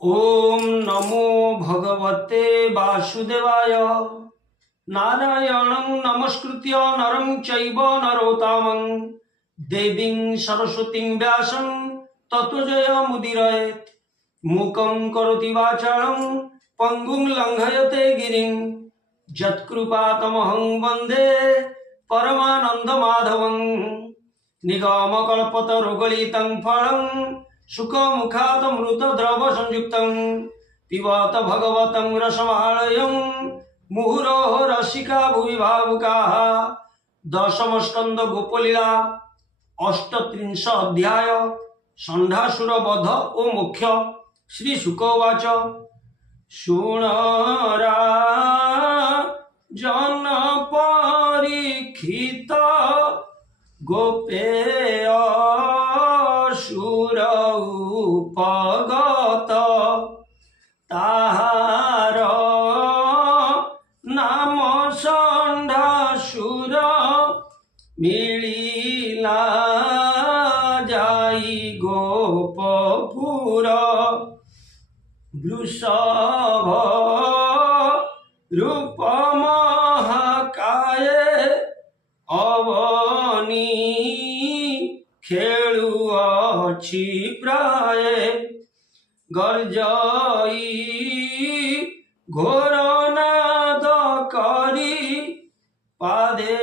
ओम नमो भगवते वासुदेवाय। नारायणं नमस्कृत्य नरं चैव नरोत्तमं देवीं सरस्वतीं व्यासं ततो जयमुदीरयेत्। मूकं करोति वाचालं पङ्गुं लङ्घयते गिरिं यत्कृपातमहं वन्दे परमानन्दमाधवं। निगमकल्पतरुगलितं फलं सुखमुखादमृतद्रव संयुक्तं पिबत भगवतं रसमालयं मुहुरः रसिका भुवि भावुकाः। दशमस्कंद गोपलीला 38 अध्याय षण्ढासुर वध ओ मोक्ष। श्री शुक उवाच शृण राजन परीक्षित गोपेय असुर उपगत ताहार नाम षण्ढासुर मिलिला जाई गोपपुर। वृषभ रूप महाकाये अवनी खेलुअछि प्राय गर्जई घोरनाद करी पादे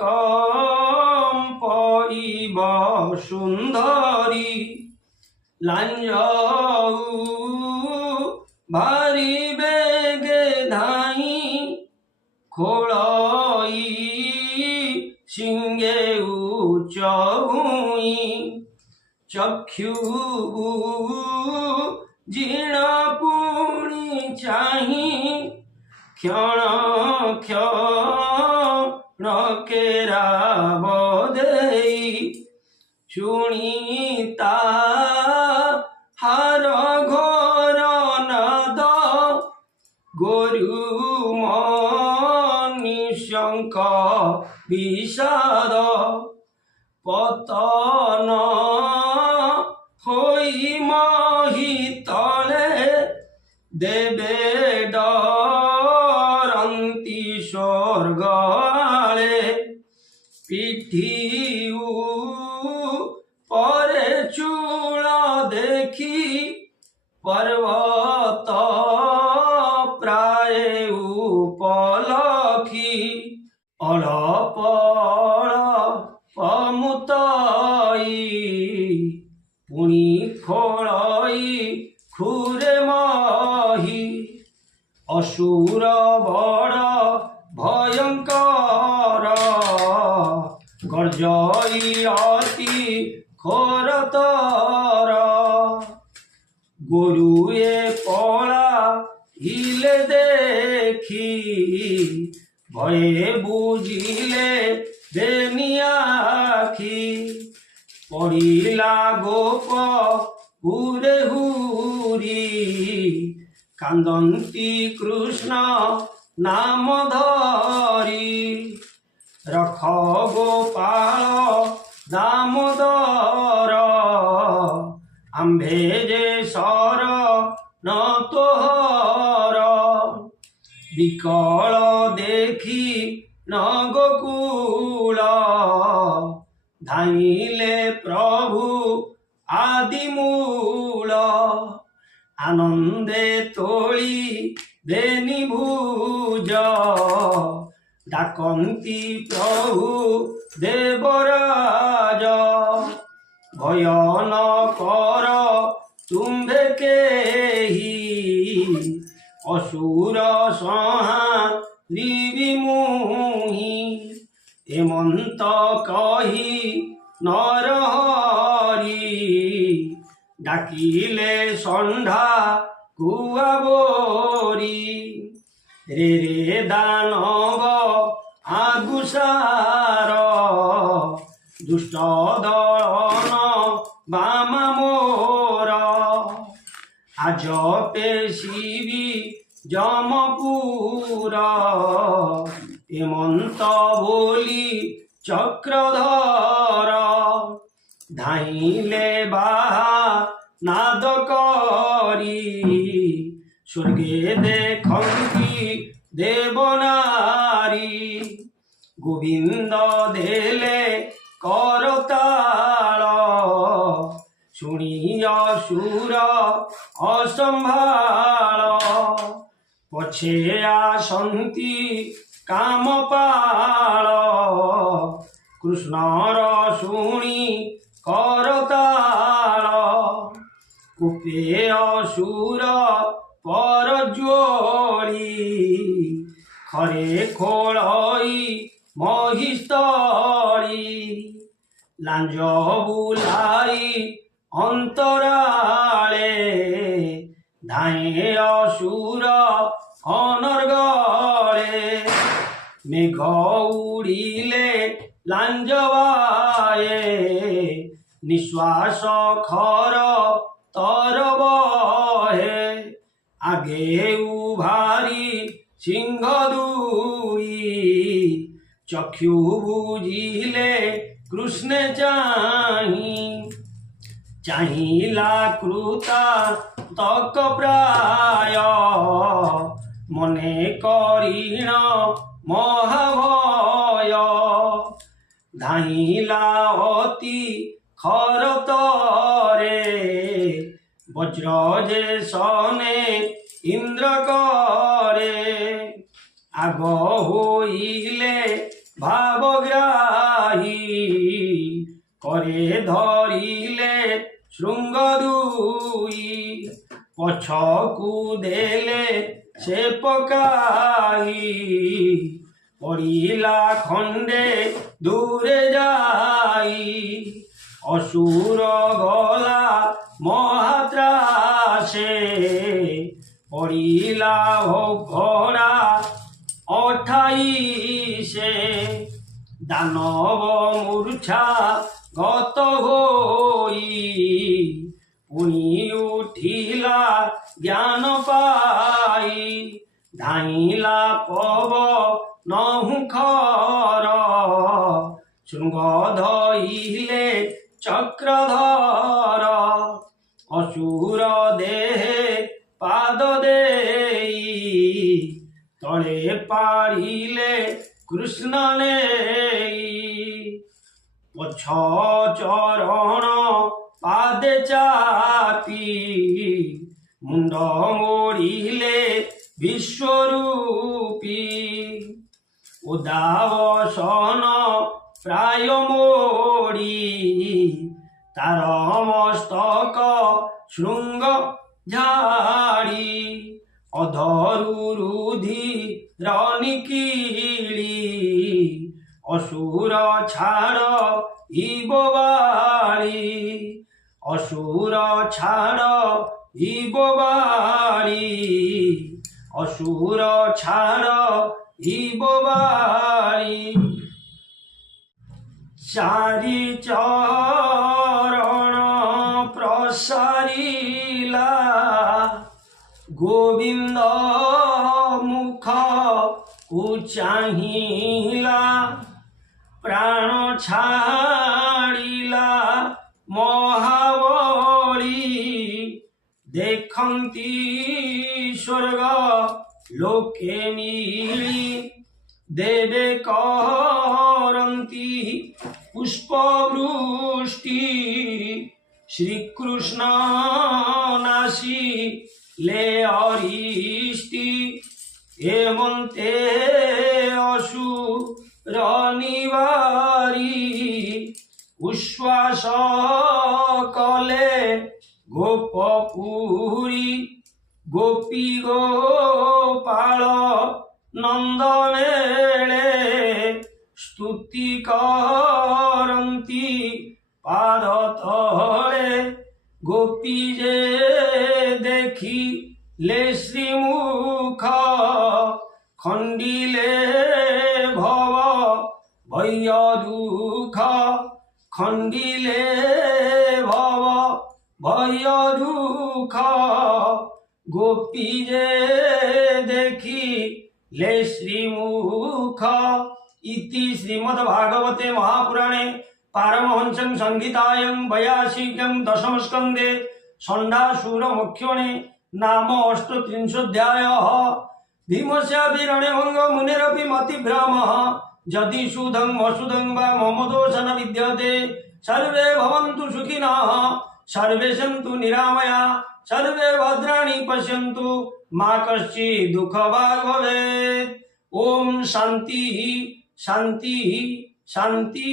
कंपइब सुंदरी लांजऊ भारी बेगे धाई खोलई सिंगे उच्चभूई चक्षु जीर्ण पुणी चाही क्षण क्षण केरा बदेई शुणिता हार घोर नाद गोरु निशंक विषाद पतन होई मही तले देवे डरंती स्वर्ग आले पिठी परे चूल देखी पर्वत प्राय उपलखी अड़प पमुतई पुणी खोलई खुरे मही असुर बड़ भयंकर गर्जई अति घोरतर गोरुए पला हिले देखी भये बुझिले देनियाखी पड़िला गोप हुरे हुरी कांदंती कृष्ण नाम धरी रख गोपाल दामोदर आंभे जे सर न तोहर विकल देखी न गोकुल धाइले प्रभु आदिमूल आनंदे तोली देनी भुज डाकंती प्रभु देवराज भय न कर तुम्भे केही असुर संहारी विमुही हेमंत कही नरहरी डाकिले षण्ढा कुआबोरी रे रे दानव आगुसार दुष्ट दलन बामा मोर आज पेशिबी जमपुर हेमंत बोली चक्रधर धाइले बाहा নাদ করি স্বর্গে দেখন্তি দেবনারী গোবিন্দ দেলে করতাল শুনিয় সুর অসম্ভাଳ পছে আসন্তি কামপাଳ কৃষ্ণর শুনি করতাল কূপে অসুর পরজ্বলি খরে খোলই মহিস্তরি লাঞ্জ বুলাই অন্তরালে ধাঁয়ে অসুর অনর্গলে মেঘ উড়িলে লাঞ্জবায়ে নিঃশ্বাস খর তর বহে আগে উভারি সিংহ দুই চক্ষু বুঝিলে কৃষ্ণে চাহিলা কৃতা তক প্রায় মনে করিণ মহাভয় ধাইলা অতি খরতরে বজ্র যে সনে ইন্দ্র করে আগ হইলে ভাবগ্রাহী করে ধরিলে শৃঙ্গ দুই পছকু দেলে সে পকাই পড়িলা খণ্ডে দূরে যাই অসুর গলা মহাত্রাসে পড়িলা ভরা অঠাইশে দানব মূর্ছা গত হই পুনি উঠিলা জ্ঞান পাই ধাইলা পব নহুখর শৃঙ্গ ধইলে চক্রধর অসুর দেহে পাদ দেই তলে পাড়িলে কৃষ্ণ নেই পছ চরণ পাদে চাপি মুন্ড মোড়িলে বিশ্বরূপী উদাবসন প্রায় মোড়ি তার মস্তক শৃঙ্গ ঝাড়ি অধরু রুধি রনিকিলি অসুর ছাড় ইবাড়ি অসুর ছাড় ইবাড়ি অসুর ছাড় ইবাড়ি চারি চরণ প্রসারিলা গোবিন্দ মুখ চাহিলা প্রাণ ছাড়িলা মহাবলী দেখন্তি স্বর্গ লোকে মিলি দেবে করন্তি পুষ্পবৃষ্টি শ্রীকৃষ্ণ নাসি লে অরিষ্টি হেমন্তে অসুর নিবারি উচ্ছ্বাস কলে গোপপুরী গোপী গোপাল নন্দমেলে স্তুতি করন্তি পাদ তলে গোপী যে দেখিলে শ্রীমুখ খণ্ডিলে ভব ভয় দুঃখ খণ্ডিলে ভব ভয় দুঃখ গোপী যে দেখিলে শ্রীমুখ ইতি শ্রীমদ্ভাগবতে মহাপুরাণে পারমহংসং সংহিতায়াং 82 দশম স্কন্ধে षण्डासुरमुख्योणे नाम 38 भीमस्याभिरणे भंग मुनिरपि मतिभ्रमः यदि सुधं वसुधं वा मम दोषं न विद्यते सर्वे भवन्तु सुखिनः सर्वे सन्तु निरामया सर्वे भद्राणि पश्यन्तु मा कश्चित् दुःखभाग् भवेत्। ओम शांति शांति शांति।